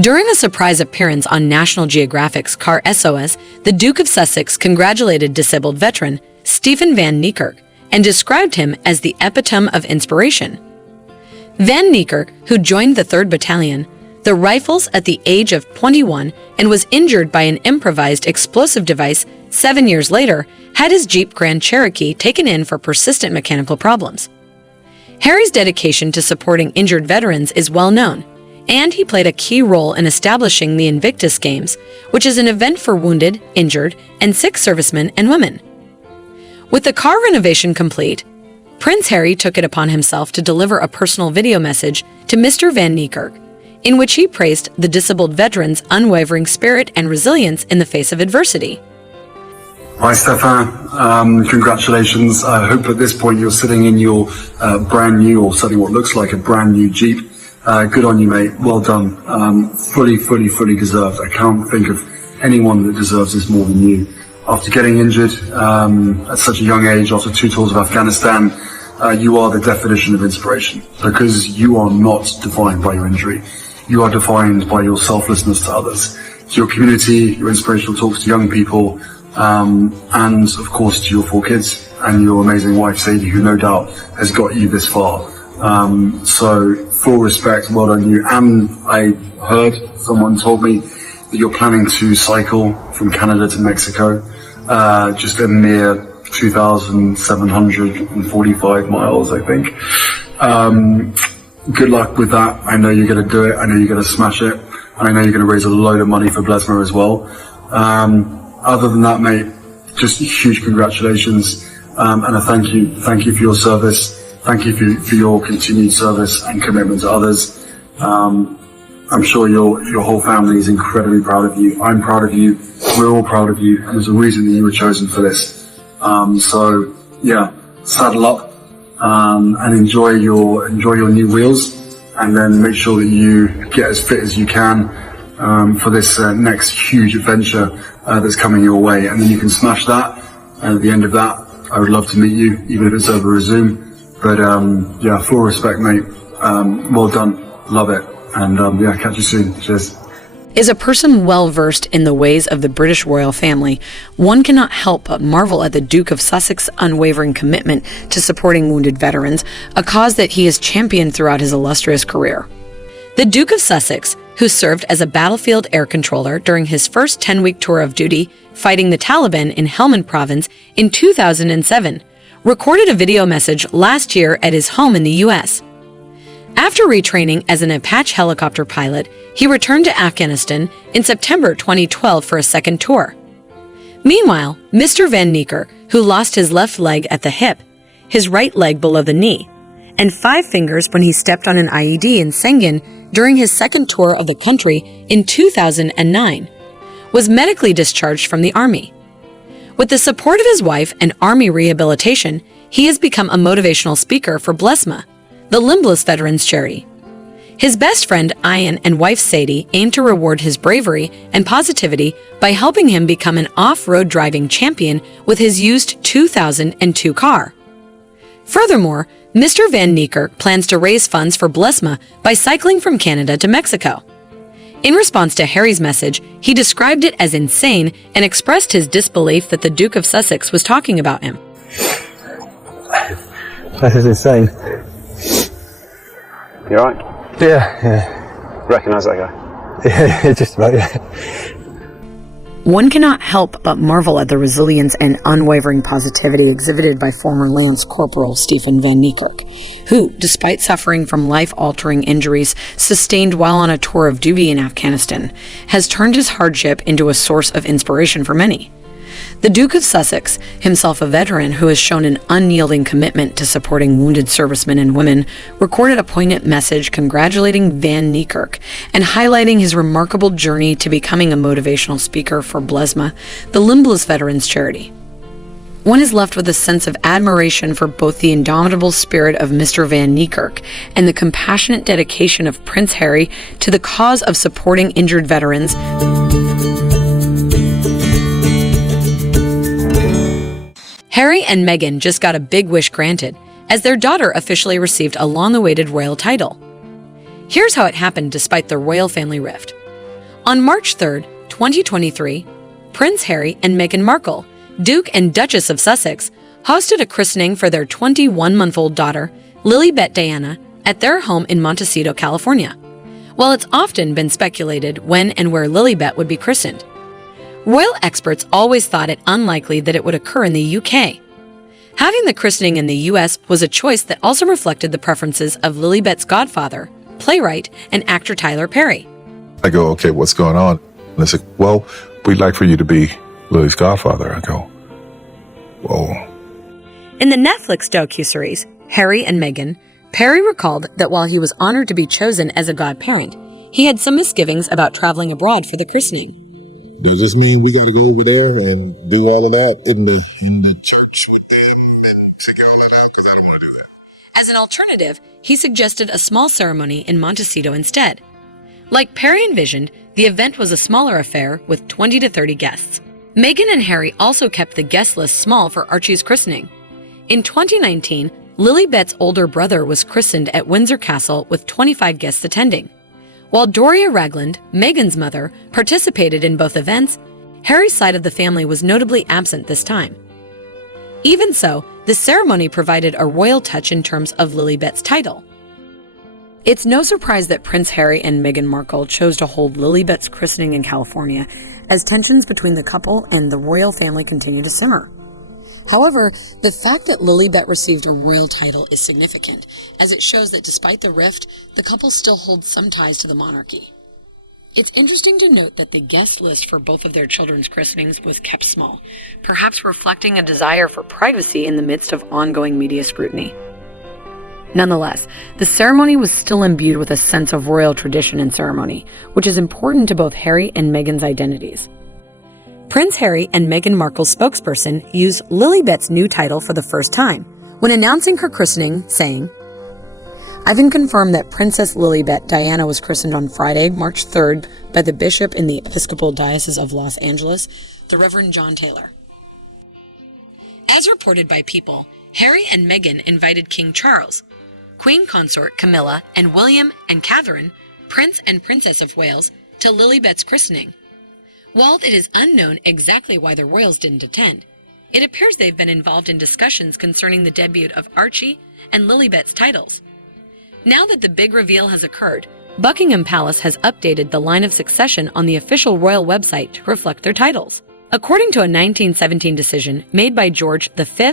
During a surprise appearance on National Geographic's Car SOS, the Duke of Sussex congratulated disabled veteran Stephen Van Niekerk and described him as the epitome of inspiration. Van Niekerk, who joined the 3rd Battalion, the Rifles at the age of 21 and was injured by an improvised explosive device 7 years later, had his Jeep Grand Cherokee taken in for persistent mechanical problems. Harry's dedication to supporting injured veterans is well known, and he played a key role in establishing the Invictus Games, which is an event for wounded, injured, and sick servicemen and women. With the car renovation complete, Prince Harry took it upon himself to deliver a personal video message to Mr. Van Niekerk, in which he praised the disabled veteran's unwavering spirit and resilience in the face of adversity. Hi Stefan, congratulations. I hope at this point you're sitting in your brand new, or certainly what looks like a brand new Jeep. Good on you, mate. Well done. Fully deserved. I can't think of anyone that deserves this more than you. After getting injured at such a young age, after 2 tours of Afghanistan, you are the definition of inspiration, because you are not defined by your injury. You are defined by your selflessness to others, to your community, your inspirational talks to young people, and of course to your 4 kids and your amazing wife Sadie, who no doubt has got you this far. So full respect, well done you. And I heard, someone told me that you're planning to cycle from Canada to Mexico, just a mere 2,745 miles, I think. Good luck with that. I know you're going to do it. I know you're going to smash it. And I know you're going to raise a load of money for Blesma as well. Other than that, mate, just huge congratulations. And a thank you. Thank you for your service. Thank you for your continued service and commitment to others. I'm sure your whole family is incredibly proud of you. I'm proud of you. We're all proud of you. And there's a reason that you were chosen for this. So yeah, saddle up. And enjoy your new wheels, and then make sure that you get as fit as you can for this next huge adventure that's coming your way, and then you can smash that. And at the end of that, I would love to meet you, even if it's over a Zoom. But yeah, full respect, mate. Well done, love it, and yeah, catch you soon. Cheers. As a person well-versed in the ways of the British royal family, one cannot help but marvel at the Duke of Sussex's unwavering commitment to supporting wounded veterans, a cause that he has championed throughout his illustrious career. The Duke of Sussex, who served as a battlefield air controller during his first 10-week tour of duty fighting the Taliban in Helmand province in 2007, recorded a video message last year at his home in the U.S. After retraining as an Apache helicopter pilot, he returned to Afghanistan in September 2012 for a second tour. Meanwhile, Mr. Van Niekerk, who lost his left leg at the hip, his right leg below the knee, and 5 fingers when he stepped on an IED in Sengen during his second tour of the country in 2009, was medically discharged from the Army. With the support of his wife and Army rehabilitation, he has become a motivational speaker for Blesma, the limbless veterans charity. His best friend Ian and wife Sadie aim to reward his bravery and positivity by helping him become an off-road driving champion with his used 2002 car. Furthermore, Mr. Van Niekerk plans to raise funds for Blesma by cycling from Canada to Mexico. In response to Harry's message, he described it as insane and expressed his disbelief that the Duke of Sussex was talking about him. That is insane. You alright? Yeah. Recognise that guy? Yeah, just about, yeah. One cannot help but marvel at the resilience and unwavering positivity exhibited by former Lance Corporal Stephen Van Niekerk, who, despite suffering from life-altering injuries sustained while on a tour of duty in Afghanistan, has turned his hardship into a source of inspiration for many. The Duke of Sussex, himself a veteran who has shown an unyielding commitment to supporting wounded servicemen and women, recorded a poignant message congratulating Van Niekerk and highlighting his remarkable journey to becoming a motivational speaker for Blesma, the limbless veterans charity. One is left with a sense of admiration for both the indomitable spirit of Mr. Van Niekerk and the compassionate dedication of Prince Harry to the cause of supporting injured veterans. Harry and Meghan just got a big wish granted, as their daughter officially received a long-awaited royal title. Here's how it happened despite the royal family rift. On March 3, 2023, Prince Harry and Meghan Markle, Duke and Duchess of Sussex, hosted a christening for their 21-month-old daughter, Lilibet Diana, at their home in Montecito, California. While it's often been speculated when and where Lilibet would be christened, royal experts always thought it unlikely that it would occur in the UK. Having the christening in the US was a choice that also reflected the preferences of Lilibet's godfather, playwright, and actor Tyler Perry. I go, okay, what's going on? And they say, well, we'd like for you to be Lily's godfather. I go, whoa. In the Netflix docuseries, Harry and Meghan, Perry recalled that while he was honored to be chosen as a godparent, he had some misgivings about traveling abroad for the christening. Does this mean we got to go over there and do all of that in the church with them and check all of that? Because I don't want to do that. As an alternative, he suggested a small ceremony in Montecito instead. Like Perry envisioned, the event was a smaller affair with 20 to 30 guests. Meghan and Harry also kept the guest list small for Archie's christening. In 2019, Lilibet's older brother was christened at Windsor Castle with 25 guests attending. While Doria Ragland, Meghan's mother, participated in both events, Harry's side of the family was notably absent this time. Even so, the ceremony provided a royal touch in terms of Lilibet's title. It's no surprise that Prince Harry and Meghan Markle chose to hold Lilibet's christening in California, as tensions between the couple and the royal family continue to simmer. However, the fact that Lilibet received a royal title is significant, as it shows that despite the rift, the couple still holds some ties to the monarchy. It's interesting to note that the guest list for both of their children's christenings was kept small, perhaps reflecting a desire for privacy in the midst of ongoing media scrutiny. Nonetheless, the ceremony was still imbued with a sense of royal tradition and ceremony, which is important to both Harry and Meghan's identities. Prince Harry and Meghan Markle's spokesperson used Lilibet's new title for the first time when announcing her christening, saying, "I've been confirmed that Princess Lilibet Diana was christened on Friday, March 3rd, by the bishop in the Episcopal Diocese of Los Angeles, the Reverend John Taylor." As reported by People, Harry and Meghan invited King Charles, Queen Consort Camilla, and William and Catherine, Prince and Princess of Wales, to Lilibet's christening. While it is unknown exactly why the royals didn't attend, it appears they've been involved in discussions concerning the debut of Archie and Lilibet's titles. Now that the big reveal has occurred, Buckingham Palace has updated the line of succession on the official royal website to reflect their titles. According to a 1917 decision made by George V,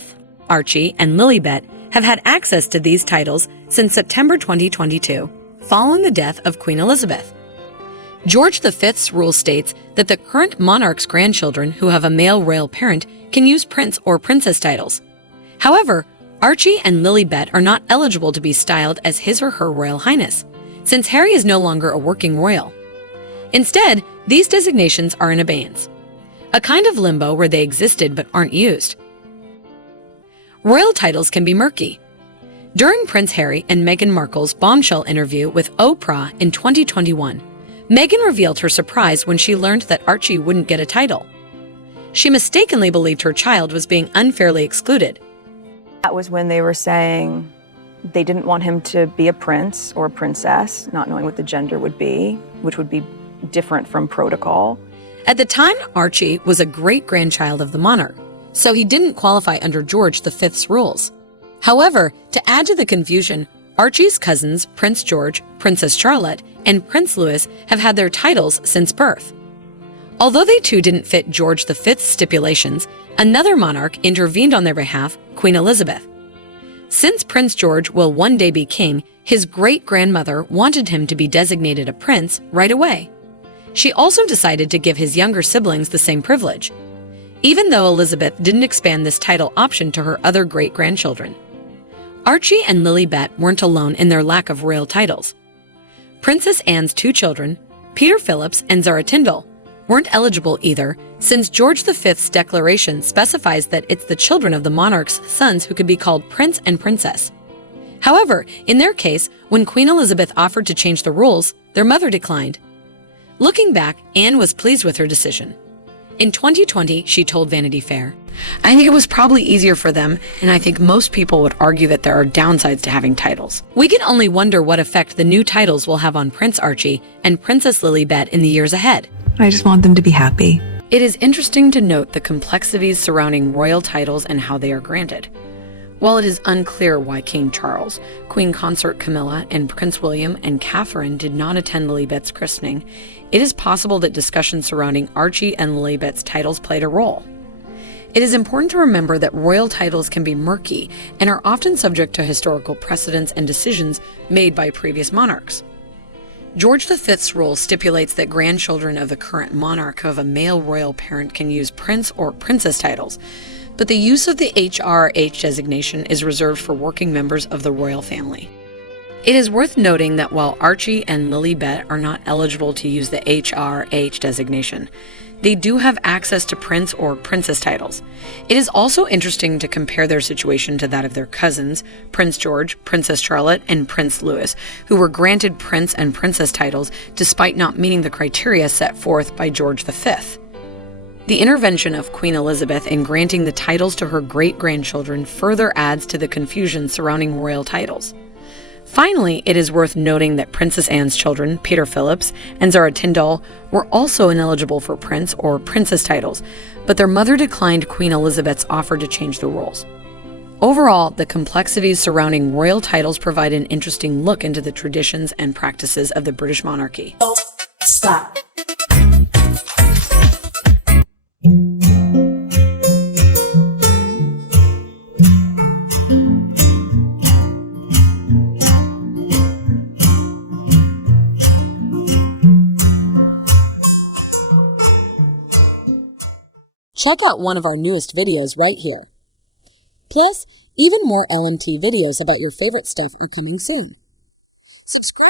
Archie and Lilibet have had access to these titles since September 2022, following the death of Queen Elizabeth. George V's rule states that the current monarch's grandchildren who have a male royal parent can use prince or princess titles. However, Archie and Lilibet are not eligible to be styled as his or her Royal Highness, since Harry is no longer a working royal. Instead, these designations are in abeyance, a kind of limbo where they existed but aren't used. Royal titles can be murky. During Prince Harry and Meghan Markle's bombshell interview with Oprah in 2021, Meghan revealed her surprise when she learned that Archie wouldn't get a title. She mistakenly believed her child was being unfairly excluded. That was when they were saying they didn't want him to be a prince or a princess, not knowing what the gender would be, which would be different from protocol. At the time, Archie was a great-grandchild of the monarch, so he didn't qualify under George V's rules. However, to add to the confusion, Archie's cousins, Prince George, Princess Charlotte, and Prince Louis have had their titles since birth. Although they too didn't fit George V's stipulations, another monarch intervened on their behalf, Queen Elizabeth. Since Prince George will one day be king, his great-grandmother wanted him to be designated a prince right away. She also decided to give his younger siblings the same privilege, even though Elizabeth didn't expand this title option to her other great-grandchildren. Archie and Lilibet weren't alone in their lack of royal titles. Princess Anne's two children, Peter Phillips and Zara Tindall, weren't eligible either, since George V's declaration specifies that it's the children of the monarch's sons who could be called prince and princess. However, in their case, when Queen Elizabeth offered to change the rules, their mother declined. Looking back, Anne was pleased with her decision. In 2020, she told Vanity Fair, "I think it was probably easier for them, and I think most people would argue that there are downsides to having titles. We can only wonder what effect the new titles will have on Prince Archie and Princess Lilibet in the years ahead. I just want them to be happy." It is interesting to note the complexities surrounding royal titles and how they are granted. While it is unclear why King Charles, Queen Consort Camilla, and Prince William and Catherine did not attend Lilibet's christening, it is possible that discussions surrounding Archie and Lilibet's titles played a role. It is important to remember that royal titles can be murky and are often subject to historical precedents and decisions made by previous monarchs. George V's rule stipulates that grandchildren of the current monarch of a male royal parent can use prince or princess titles, but the use of the HRH designation is reserved for working members of the royal family. It is worth noting that while Archie and Lilibet are not eligible to use the HRH designation, they do have access to prince or princess titles. It is also interesting to compare their situation to that of their cousins, Prince George, Princess Charlotte, and Prince Louis, who were granted prince and princess titles despite not meeting the criteria set forth by George V. The intervention of Queen Elizabeth in granting the titles to her great-grandchildren further adds to the confusion surrounding royal titles. Finally, it is worth noting that Princess Anne's children, Peter Phillips and Zara Tyndall, were also ineligible for prince or princess titles, but their mother declined Queen Elizabeth's offer to change the rules. Overall, the complexities surrounding royal titles provide an interesting look into the traditions and practices of the British monarchy. Stop. Check out one of our newest videos right here. Plus, even more LMT videos about your favorite stuff are coming soon. Subscribe